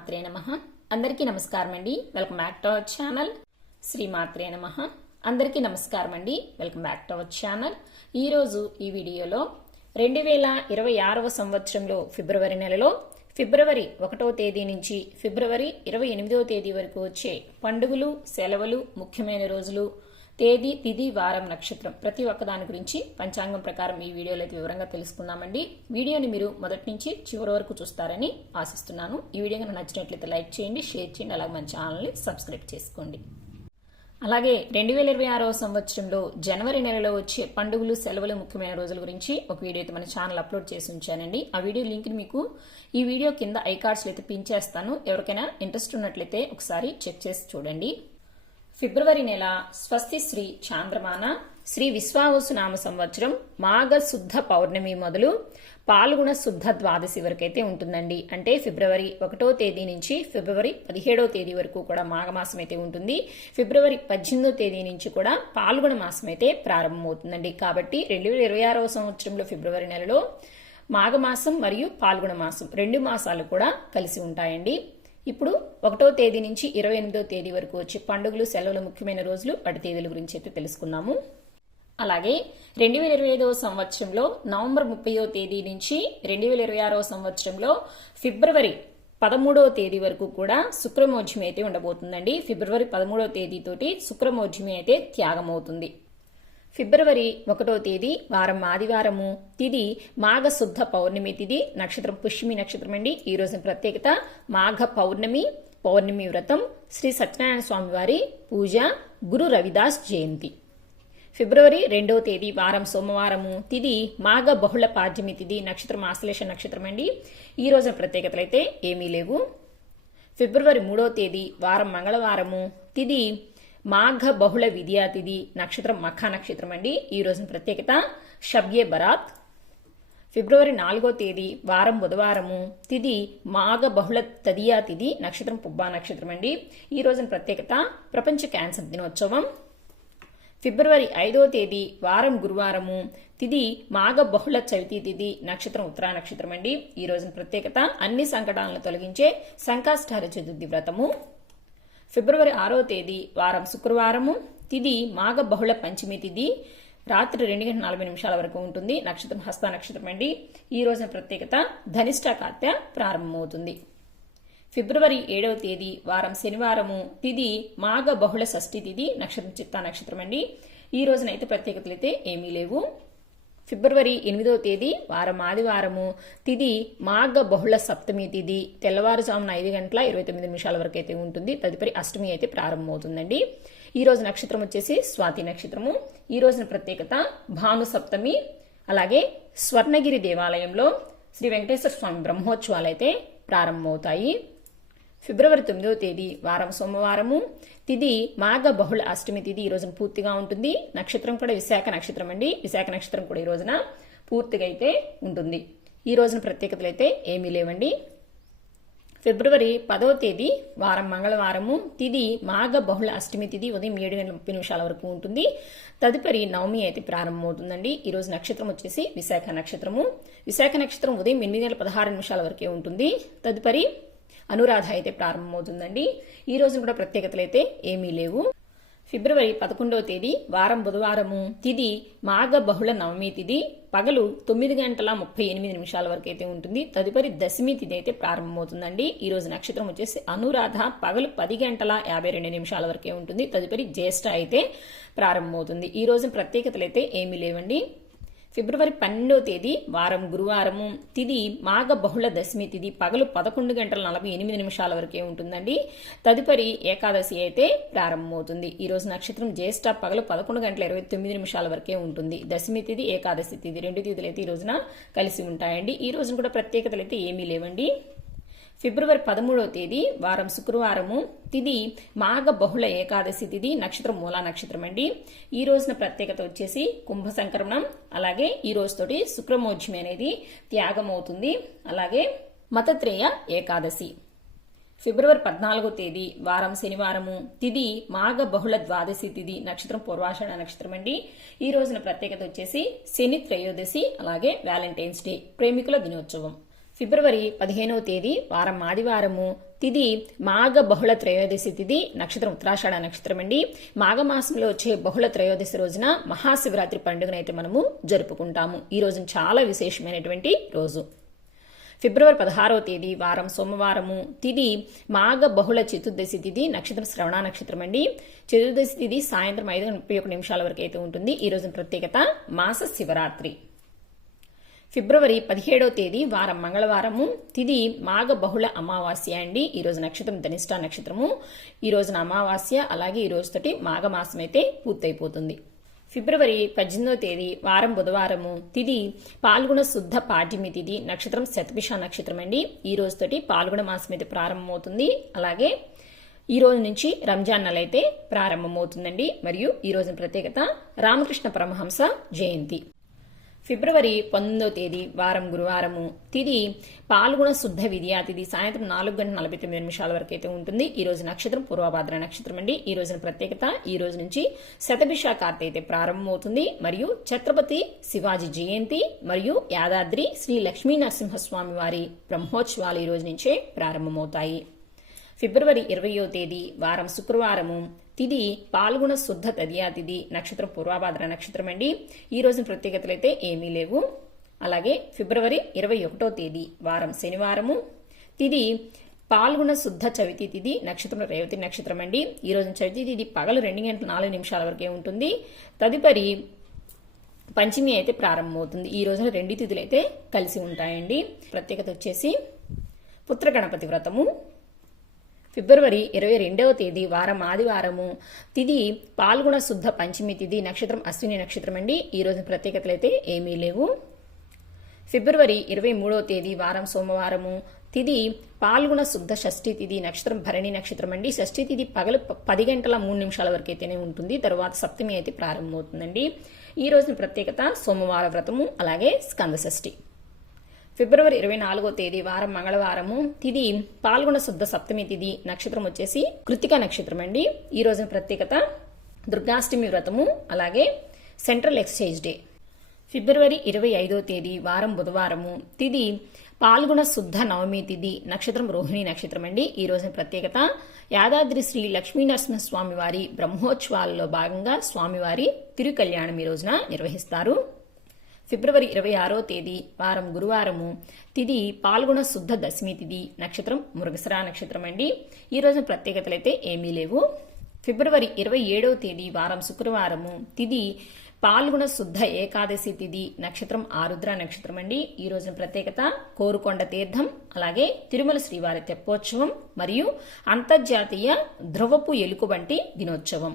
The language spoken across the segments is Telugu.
మాత్రే నమ. అందరికీ నమస్కారం అండి. Welcome back to our channel. శ్రీమాత్రే నమ. అందరికీ నమస్కారం అండి. Welcome back to our channel. ఈరోజు ఈ వీడియోలో రెండు వేల ఇరవై ఆరవ సంవత్సరంలో ఫిబ్రవరి నెలలో ఫిబ్రవరి ఒకటో తేదీ నుంచి ఫిబ్రవరి ఇరవై ఎనిమిదవ తేదీ వరకు వచ్చే పండుగలు సెలవులు ముఖ్యమైన రోజులు తేదీ తిది వారం నక్షత్రం ప్రతి ఒక్కదాని గురించి పంచాంగం ప్రకారం ఈ వీడియోలో అయితే వివరంగా తెలుసుకుందామండి. వీడియోని మీరు మొదటి నుంచి చివరి వరకు చూస్తారని ఆశిస్తున్నాను. ఈ వీడియో కనుక నచ్చినట్లయితే లైక్ చేయండి షేర్ చేయండి అలాగే మన ఛానల్ని సబ్స్క్రైబ్ చేసుకోండి. అలాగే రెండు వేల ఇరవై ఆరవ సంవత్సరంలో జనవరి నెలలో వచ్చే పండుగలు సెలవులు ముఖ్యమైన రోజుల గురించి ఒక వీడియో అయితే మన ఛానల్ అప్లోడ్ చేసి ఉంచానండి. ఆ వీడియో లింక్ మీకు ఈ వీడియో కింద ఐ కార్డ్స్ అయితే పిన్ చేస్తాను. ఎవరికైనా ఇంట్రెస్ట్ ఉన్నట్లయితే ఒకసారి చెక్ చేసి చూడండి. ఫిబ్రవరి నెల స్వస్తి శ్రీ చాంద్రమాన శ్రీ విశ్వావసు నామ సంవత్సరం మాఘ శుద్ధ పౌర్ణమి మొదలు పాల్గొన శుద్ధ ద్వాదశి వరకు అయితే ఉంటుందండి. అంటే ఫిబ్రవరి ఒకటో తేదీ నుంచి ఫిబ్రవరి పదిహేడో తేదీ వరకు కూడా మాఘమాసం అయితే ఉంటుంది. ఫిబ్రవరి పద్దెనిమిదో తేదీ నుంచి కూడా పాల్గొన మాసం అయితే ప్రారంభమవుతుందండి. కాబట్టి రెండు వేల ఇరవై ఆరవ సంవత్సరంలో ఫిబ్రవరి నెలలో మాఘమాసం మరియు పాల్గొన మాసం రెండు మాసాలు కూడా కలిసి ఉంటాయండి. ఇప్పుడు ఒకటో తేదీ నుంచి ఇరవై ఎనిమిదో తేదీ వరకు వచ్చే పండుగలు సెలవులు ముఖ్యమైన రోజులు వాటి తేదీల గురించి అయితే తెలుసుకున్నాము అలాగే రెండు వేల ఇరవై ఐదవ సంవత్సరంలో నవంబర్ ముప్పయో తేదీ నుంచి రెండు వేల ఇరవై ఆరవ సంవత్సరంలో ఫిబ్రవరి పదమూడవ తేదీ వరకు కూడా శుక్రమోజ్మి అయితే ఉండబోతుందండి. ఫిబ్రవరి పదమూడవ తేదీతోటి శుక్రమోజ్మి అయితే త్యాగమవుతుంది. ఫిబ్రవరి ఒకటో తేదీ వారం ఆదివారము. తిది మాఘ శుద్ధ పౌర్ణమి తిది నక్షత్రం పుష్మి నక్షత్రం అండి. ఈ రోజు ప్రత్యేకత మాఘ పౌర్ణమి పౌర్ణమి వ్రతం శ్రీ సత్యనారాయణ స్వామి వారి పూజ గురు రవిదాస్ జయంతి. ఫిబ్రవరి రెండవ తేదీ వారం సోమవారము. తిది మాఘ బహుళ పాడ్యమి తిది నక్షత్రం ఆశ్లేష నక్షత్రం అండి. ఈ రోజున ప్రత్యేకతలు అయితే ఏమీ లేవు. ఫిబ్రవరి మూడవ తేదీ వారం మంగళవారము. తిది మాఘ బహుళ విద్యాతిథి నక్షత్రం మఖ నక్షత్రం అండి. ఈ రోజున ప్రత్యేకత షబ్యే బరాత్. ఫిబ్రవరి నాలుగో తేదీ వారం బుధవారము తిది మాఘ బహుళ తదియా తిథి నక్షత్రం పుబ్బా నక్షత్రం అండి. ఈ రోజున ప్రత్యేకత ప్రపంచ క్యాన్సర్ దినోత్సవం. ఫిబ్రవరి ఐదో తేదీ వారం గురువారము తిది మాఘ బహుళ చవితి తిథి నక్షత్రం ఉత్తరా నక్షత్రం అండి. ఈ రోజున ప్రత్యేకత అన్ని సంకటాలను తొలగించే సంకాష్టార చతుర్థి వ్రతము. ఫిబ్రవరి ఆరో తేదీ వారం శుక్రవారము తిది మాఘ బహుళ పంచమి తిది. రాత్రి రెండు గంటల నలభై నిమిషాల వరకు ఉంటుంది. నక్షత్రం హస్త నక్షత్రం అండి. ఈ రోజున ప్రత్యేకత ధనిష్ట కార్తె ప్రారంభమవుతుంది. ఫిబ్రవరి ఏడవ తేదీ వారం శనివారము తిది మాఘ బహుళ షష్ఠి తిది నక్షత్రం చిత్తా నక్షత్రం అండి. ఈ రోజున అయితే ప్రత్యేకతలు అయితే ఏమీ లేవు. ఫిబ్రవరి ఎనిమిదవ తేదీ వారం ఆదివారము. తిది మాఘ బహుళ సప్తమి తిది. తెల్లవారుజామున ఐదు గంటల ఇరవై తొమ్మిది నిమిషాల వరకు అయితే ఉంటుంది. తదుపరి అష్టమి అయితే ప్రారంభమవుతుందండి. ఈ రోజు నక్షత్రం వచ్చేసి స్వాతి నక్షత్రము. ఈ రోజున ప్రత్యేకత భాను సప్తమి అలాగే స్వర్ణగిరి దేవాలయంలో శ్రీ వెంకటేశ్వర స్వామి బ్రహ్మోత్సవాలు అయితే ప్రారంభమవుతాయి. ఫిబ్రవరి తొమ్మిదవ తేదీ వారం సోమవారము. తిది మాఘ బహుళ అష్టమి తిది ఈ రోజున పూర్తిగా ఉంటుంది. నక్షత్రం కూడా విశాఖ నక్షత్రం అండి. విశాఖ నక్షత్రం కూడా ఈ రోజున పూర్తిగా అయితే ఉంటుంది. ఈ రోజున ప్రత్యేకతలు అయితే ఏమీ లేవండి. ఫిబ్రవరి పదవ తేదీ వారం మంగళవారము. తిది మాఘ బహుళ అష్టమి తిది ఉదయం ఏడు గంటల ముప్పై నిమిషాల వరకు ఉంటుంది. తదుపరి నవమి అయితే ప్రారంభమవుతుందండి. ఈ రోజు నక్షత్రం వచ్చేసి విశాఖ నక్షత్రము. విశాఖ నక్షత్రం ఉదయం ఎనిమిది గంటల పదహారు నిమిషాల వరకే ఉంటుంది. తదుపరి అనురాధ అయితే ప్రారంభమవుతుందండి. ఈ రోజున కూడా ప్రత్యేకతలు అయితే ఏమీ లేవు. ఫిబ్రవరి పదకొండవ తేదీ వారం బుధవారము తిది మాఘ బహుళ నవమి తిది పగలు తొమ్మిది గంటల ముప్పై ఎనిమిది నిమిషాల వరకు అయితే ఉంటుంది. తదుపరి దశమి తిది అయితే ప్రారంభమవుతుందండి. ఈ రోజు నక్షత్రం వచ్చేసి అనురాధ పగలు పది గంటల యాభై రెండు నిమిషాల వరకే ఉంటుంది. తదుపరి జ్యేష్ఠ అయితే ప్రారంభమవుతుంది. ఈ రోజు ప్రత్యేకతలు అయితే ఏమీ లేవండి. ఫిబ్రవరి పన్నెండవ తేదీ వారం గురువారము తిది మాఘ బహుళ దశమి తిది పగలు పదకొండు గంటల నలభై ఎనిమిది నిమిషాల వరకే ఉంటుందండి. తదుపరి ఏకాదశి అయితే ప్రారంభమవుతుంది. ఈ రోజు నక్షత్రం జ్యేష్ఠ పగలు పదకొండు గంటల ఇరవై తొమ్మిది నిమిషాల వరకే ఉంటుంది. దశమి తిది ఏకాదశి తిది రెండు తిథులు అయితే ఈ రోజున కలిసి ఉంటాయండి. ఈ రోజున కూడా ప్రత్యేకతలు అయితే ఏమీ లేవండి. ఫిబ్రవరి పదమూడవ తేదీ వారం శుక్రవారము తిది మాఘ బహుళ ఏకాదశి తిది నక్షత్రం మూలా నక్షత్రం అండి. ఈ రోజున ప్రత్యేకత వచ్చేసి కుంభ సంక్రమణం అలాగే ఈ రోజుతోటి శుక్రమోజ్మి అనేది త్యాగం అవుతుంది అలాగే మతత్రేయ ఏకాదశి. ఫిబ్రవరి పద్నాలుగో తేదీ వారం శనివారము తిది మాఘ బహుళ ద్వాదశి తిది నక్షత్రం పూర్వాషాఢ నక్షత్రం అండి. ఈ రోజున ప్రత్యేకత వచ్చేసి శని త్రయోదశి అలాగే వ్యాలంటైన్స్ డే ప్రేమికుల దినోత్సవం. ఫిబ్రవరి పదిహేనవ తేదీ వారం ఆదివారము తిది మాఘ బహుళ త్రయోదశి తిది నక్షత్రం ఉత్తరాషాఢ నక్షత్రం అండి. మాఘమాసంలో వచ్చే బహుళ త్రయోదశి రోజున మహాశివరాత్రి పండుగనైతే మనము జరుపుకుంటాము. ఈ రోజున చాలా విశేషమైనటువంటి రోజు. ఫిబ్రవరి పదహారవ తేదీ వారం సోమవారము తిది మాఘ బహుళ చతుర్దశి తిది నక్షత్రం శ్రవణ నక్షత్రం అండి. చతుర్దశి తిది సాయంత్రం ఐదు ముప్పై ఒక నిమిషాల వరకు అయితే ఉంటుంది. ఈ రోజు ప్రత్యేకత మాస శివరాత్రి. ఫిబ్రవరి పదిహేడవ తేదీ వారం మంగళవారము తిది మాఘ బహుళ అమావాస్య అండి. ఈరోజు నక్షత్రం ధనిష్ట నక్షత్రము. ఈ రోజున అమావాస్య అలాగే ఈ రోజుతోటి మాఘమాసం అయితే పూర్తయిపోతుంది. ఫిబ్రవరి పద్దెనిమిదవ తేదీ వారం బుధవారము తిది పాల్గొన శుద్ధ పాఠ్యమి తిది నక్షత్రం శతభిష నక్షత్రం అండి. ఈ రోజుతోటి పాల్గొన మాసం అయితే ప్రారంభమవుతుంది. అలాగే ఈ రోజు నుంచి రంజాన్ నెల అయితే ప్రారంభమవుతుందండి. మరియు ఈ రోజు ప్రత్యేకత రామకృష్ణ పరమహంస జయంతి. ఫిబ్రవరి పంతొమ్మిదో తేదీ వారం గురువారము తిది పాల్గొన శుద్ధ విద్యా తిది. సాయంత్రం నాలుగు గంటల నలభై తొమ్మిది నిమిషాల వరకు అయితే ఉంటుంది. ఈ రోజు నక్షత్రం పూర్వభాద్ర నక్షత్రం అండి. ఈ రోజున ప్రత్యేకత ఈ రోజు నుంచి శతభిష కార్తె అయితే ప్రారంభమవుతుంది. మరియు ఛత్రపతి శివాజీ జయంతి మరియు యాదాద్రి శ్రీ లక్ష్మీ నరసింహస్వామి వారి బ్రహ్మోత్సవాలు ఈ రోజు నుంచే ప్రారంభమవుతాయి. ఫిబ్రవరి ఇరవయో తేదీ వారం శుక్రవారము తిది పాల్గొన శుద్ధ తదియా తిది. నక్షత్రం పూర్వాభాద్ర నక్షత్రం అండి. ఈ రోజున ప్రత్యేకతలు అయితే ఏమీ లేవు. అలాగే ఫిబ్రవరి ఇరవై ఒకటో తేదీ వారం శనివారము. తిది పాల్గొన శుద్ధ చవితి తిది. నక్షత్రం రేవతి నక్షత్రం అండి. ఈ రోజు చవితి తిది పగలు రెండు గంటల నాలుగు నిమిషాల వరకే ఉంటుంది. తదుపరి పంచమి అయితే ప్రారంభమవుతుంది. ఈ రోజున రెండు తిథులు అయితే కలిసి ఉంటాయండి. ప్రత్యేకత వచ్చేసి పుత్ర గణపతి వ్రతము. ఫిబ్రవరి ఇరవై రెండవ తేదీ వారం ఆదివారము. తిది పాల్గొన శుద్ధ పంచమి తిది నక్షత్రం అశ్విని నక్షత్రం అండి. ఈ ప్రత్యేకతలు అయితే ఏమీ లేవు. ఫిబ్రవరి ఇరవై మూడవ తేదీ వారం సోమవారము. తిది పాల్గొన శుద్ధ షష్ఠి తిది నక్షత్రం భరణి నక్షత్రం అండి. షష్ఠి తిది పగలు ప- పది గంటల మూడు నిమిషాల వరకు అయితేనే ఉంటుంది. తర్వాత సప్తమి అయితే ప్రారంభమవుతుందండి. ఈ రోజున ప్రత్యేకత సోమవార వ్రతము అలాగే స్కంద షష్ఠి. ఫిబ్రవరి ఇరవై నాలుగో తేదీ వారం మంగళవారము తిది పాల్గొన శుద్ధ సప్తమి తిది నక్షత్రం వచ్చేసి కృతిక నక్షత్రం అండి. ఈ రోజున ప్రత్యేకత దుర్గాష్టమి వ్రతము అలాగే సెంట్రల్ ఎక్స్చేంజ్ డే. ఫిబ్రవరి ఇరవై ఐదో తేదీ వారం బుధవారము తిది పాల్గొన శుద్ధ నవమి తిది నక్షత్రం రోహిణి నక్షత్రం అండి. ఈ రోజున ప్రత్యేకత యాదాద్రి శ్రీ లక్ష్మీ నరసింహస్వామి వారి బ్రహ్మోత్సవాలలో భాగంగా స్వామివారి తిరుకల్యాణం ఈ రోజున నిర్వహిస్తారు. ఫిబ్రవరి ఇరవై ఆరో తేదీ వారం గురువారము తిది పాల్గొన శుద్ధ దశమి తిది నక్షత్రం మృగసరా నక్షత్రం అండి. ఈ రోజు ప్రత్యేకతలు అయితే ఏమీ లేవు. ఫిబ్రవరి ఇరవై ఏడవ తేదీ వారం శుక్రవారము తిది పాల్గొన శుద్ధ ఏకాదశి తిది నక్షత్రం ఆరుద్ర నక్షత్రం అండి. ఈ రోజున ప్రత్యేకత కోరుకొండ తీర్థం అలాగే తిరుమల శ్రీవారి తెప్పోత్సవం మరియు అంతర్జాతీయ ధ్రువపు వంటి దినోత్సవం.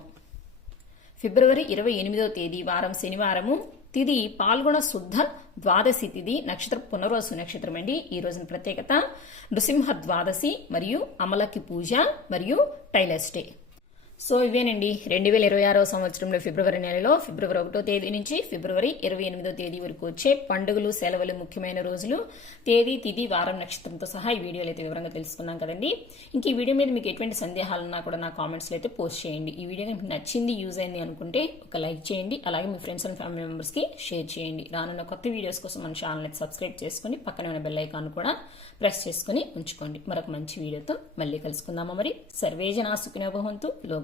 ఫిబ్రవరి ఇరవై ఎనిమిదో తేదీ వారం శనివారము తిది పాల్గొన శుద్ధ ద్వాదశి తిది నక్షత్ర పునర్వసు నక్షత్రం అండి. ఈ రోజున ప్రత్యేకత నృసింహ ద్వాదశి మరియు అమలకి పూజ మరియు టైలర్స్ డే. సో ఇవేనండి. రెండు వేల ఇరవై ఆరో సంవత్సరంలో ఫిబ్రవరి నెలలో ఫిబ్రవరి ఒకటో తేదీ నుంచి ఫిబ్రవరి ఇరవై ఎనిమిదో తేదీ వరకు వచ్చే పండుగలు సెలవులు ముఖ్యమైన రోజులు తేదీ తిది వారం నక్షత్రంతో సహా ఈ వీడియోలో అయితే వివరంగా తెలుసుకున్నాం కదండి. ఇంక ఈ వీడియో మీద మీకు ఎటువంటి సందేహాలున్నా కూడా నా కామెంట్స్లో అయితే పోస్ట్ చేయండి. ఈ వీడియో మీకు నచ్చింది యూజ్ అయింది అనుకుంటే ఒక లైక్ చేయండి. అలాగే మీ ఫ్రెండ్స్ అండ్ ఫ్యామిలీ మెంబర్స్కి షేర్ చేయండి. రానున్న కొత్త వీడియోస్ కోసం మన ఛానల్ అయితే సబ్స్క్రైబ్ చేసుకుని పక్కన ఉన్న బెల్ ఐకాన్ కూడా ప్రెస్ చేసుకుని ఉంచుకోండి. మరొక మంచి వీడియోతో మళ్ళీ కలుసుకుందామా మరి? సర్వేజన సుఖినో భవంతు.